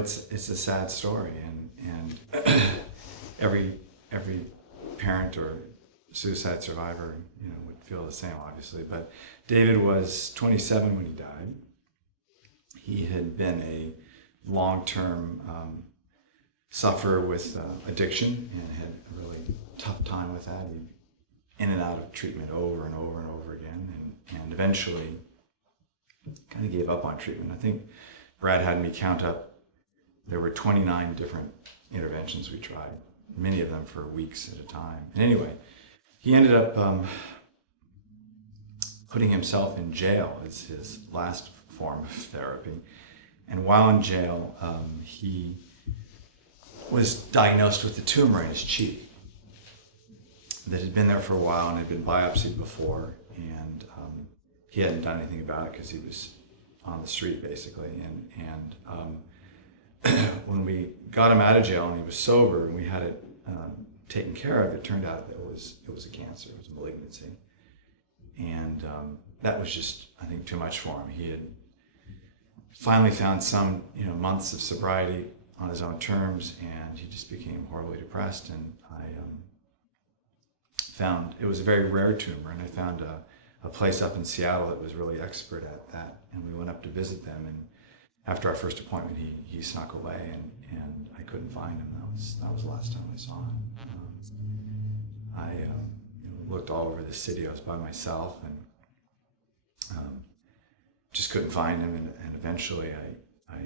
It's a sad story, and every parent or suicide survivor, would feel the same, obviously. But David was 27 when he died. He had been a long-term sufferer with addiction and had a really tough time with that. He in and out of treatment over and over and over again, and eventually kind of gave up on treatment. I think Brad had me count up. There were 29 different interventions we tried, many of them for weeks at a time. And anyway, he ended up putting himself in jail as his last form of therapy. And while in jail, he was diagnosed with a tumor in his cheek that had been there for a while and had been biopsied before. And he hadn't done anything about it because he was on the street, basically. And when we got him out of jail and he was sober and we had it taken care of, it turned out that it was a cancer, it was a malignancy. And that was just, I think, too much for him. He had finally found some, months of sobriety on his own terms, and he just became horribly depressed. And I found, it was a very rare tumor, and I found a place up in Seattle that was really expert at that, and we went up to visit them. And after our first appointment, he snuck away, and I couldn't find him. That was the last time I saw him. I looked all over the city. I was by myself, and just couldn't find him. And eventually, I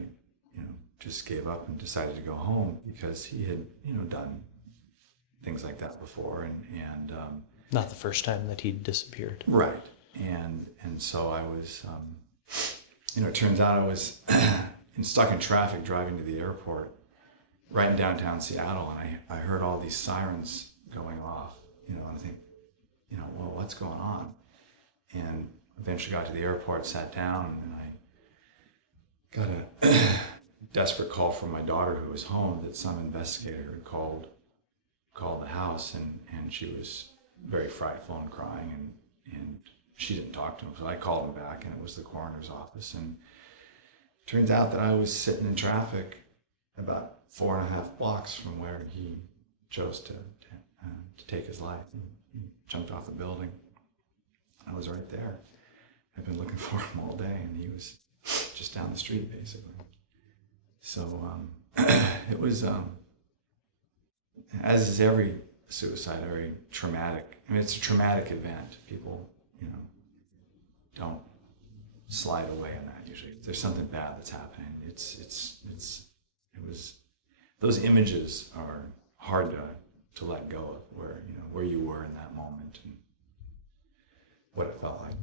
just gave up and decided to go home because he had done things like that before, and not the first time that he'd disappeared. Right. And so I was, it turns out I was stuck in traffic driving to the airport right in downtown Seattle, and I heard all these sirens going off, and I think, well, what's going on? And eventually got to the airport, sat down, and I got a desperate call from my daughter who was home that some investigator had called the house, and she was very frightful and crying, and she didn't talk to him. So I called him back, and it was the coroner's office. And it turns out that I was sitting in traffic about 4.5 blocks from where he chose to take his life. He jumped off a building. I was right there. I've been looking for him all day, and he was just down the street, basically. So it was, as is every suicide, very traumatic. I mean, it's a traumatic event. People, don't slide away in that usually. If there's something bad that's happening, it was, those images are hard to let go of, where you were in that moment and what it felt like.